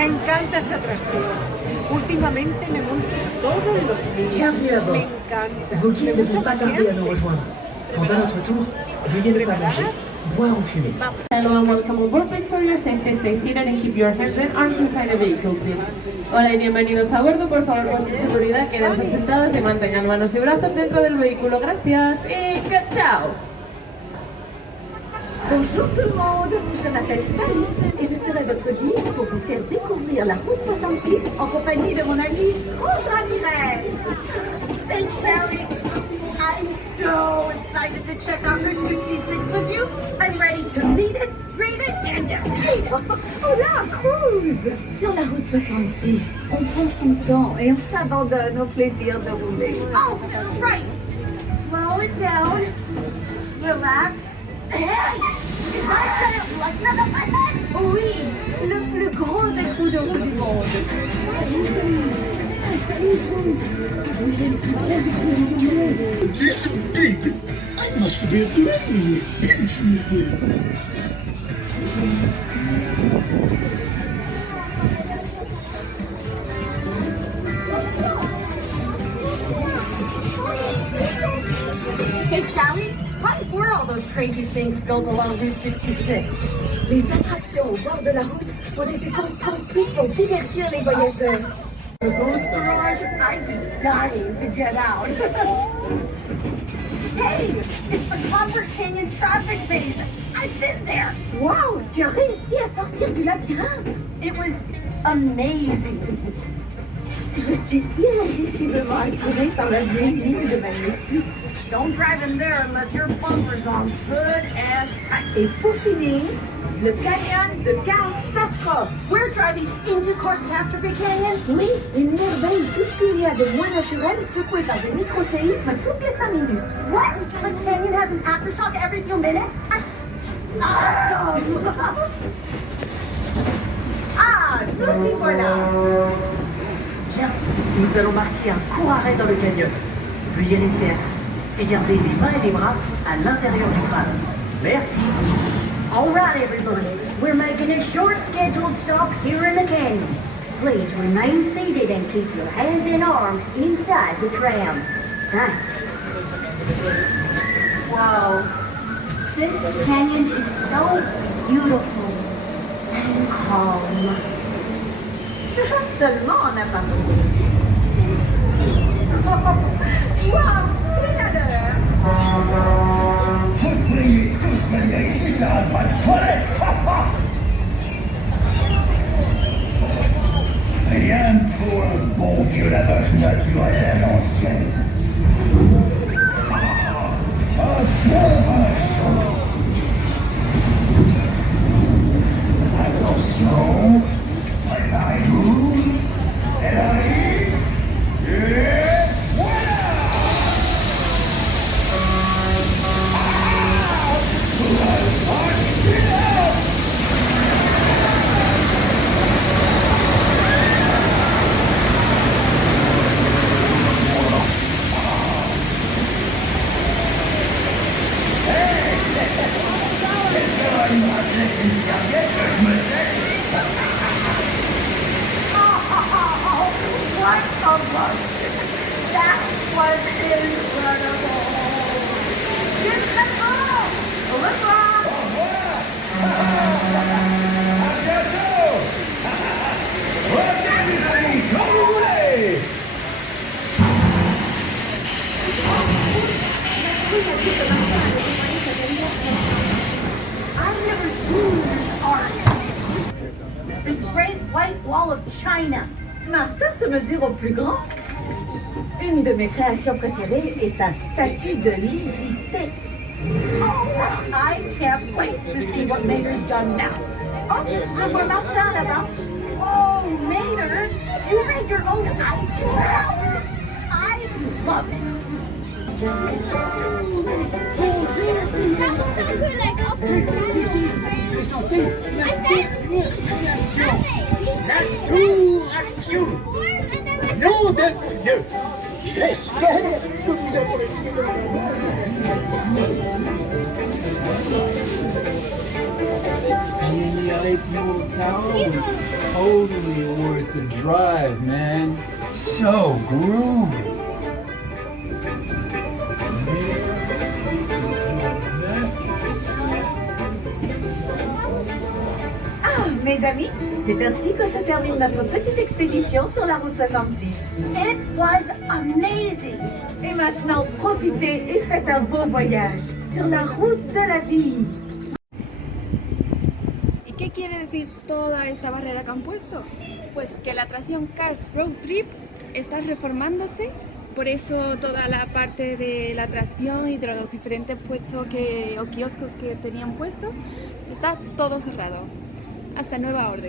Me encanta esta atracción. Últimamente me monto todos los días. Bienvenue à bord. Me encanta. Vos guides ne vont pas más tarder à nous rejoindre. Pendant notre tour, veuillez ne pas manger, boire ou fumer. Hello and welcome on board. Please for your safety stay seated and keep your hands and arms inside the vehicle, please. Hola y bienvenidos a bordo. Por favor, por su seguridad, quédense sentados y mantengan manos y brazos dentro del vehículo. Gracias y chao. Bonjour tout le monde, je m'appelle Sally et je serai votre guide pour vous faire découvrir la route 66 en compagnie de mon amie Rose Ramirez. Thanks, Sally. I'm so excited to check out Route 66 with you. I'm ready to meet it, read it, and defeat it. Oh là, cruise! Sur la route 66, on prend son temps et on s'abandonne au plaisir de rouler. Oh, right. Slow it down. Relax. Hey! Is that a giant light nut on my head? Oui, le plus gros écrou de roue du monde. Salut Rose! Vous êtes le plus gros écrou du monde! This big! I must be dreaming! Pinch me here! Hey, Sally, what were all those crazy things built along Route 66? Les attractions au bord de la route ont été construites pour divertir les voyageurs. The Ghost Garage, I'd be dying to get out. Hey, it's the Copper Canyon traffic maze. I've been there. Wow, tu as réussi à sortir du labyrinthe. It was amazing. Je suis irrésistiblement attirée par la vieille ligne de magnétique. Don't drive in there unless your bumper's on good and tight. Et pour finir, le canyon de catastrophe. We're driving into Catastrophe Canyon? Oui, une merveille, tout ce qu'il y a de moins naturel secoué par des micro-séismes toutes les 5 minutes. What? The canyon has an aftershock every few minutes? That's awesome! Ah, nous y voilà. Bien, nous allons marquer un court arrêt dans le canyon. Veuillez rester assis et garder les mains et les bras à l'intérieur du tram. Merci. All right, everybody. We're making a short scheduled stop here in the canyon. Please remain seated and keep your hands and arms inside the tram. Thanks. Wow, this canyon is so beautiful and calm. Seulement en apparence. Wow, prédateur! Vous devriez tous venir ici faire un pas de toilette! Rien pour un bon vieux lavage naturel à l'ancienne. Un bon bain chaud. Attention, préparez-vous. Elle arrive. Et voilà! What a motion! That was incredible! Here's the call! Au revoir! À bientôt! Ok, mes amis, quand vous voulez! I've never seen this art. The Great White Wall of China. Martin se mesure au plus grand. Une de mes créations préférées est sa statue de lysité. Oh, I can't wait to see what Mater's done now. Oh, je vois Martin là-bas. Oh, Mater, you made your own Eiffel Tower? I love it. Présenter la dernière création, la tour à fioul. Nom de pneu. J'espère que vous appréciez. See you in the Eiffel town was totally worth the drive, man. So groovy. Ah, mes amis, c'est ainsi que se termine notre petite expédition sur la route 66. It was amazing. Et maintenant, profitez et faites un beau voyage sur la route de la vie. ¿Y qué quiere decir toda esta barrera que han puesto? Pues que la atracción Cars Road Trip está reformándose, por eso toda la parte de la atracción y de los diferentes puestos o kioscos que tenían puestos está todo cerrado. Hasta nueva orden.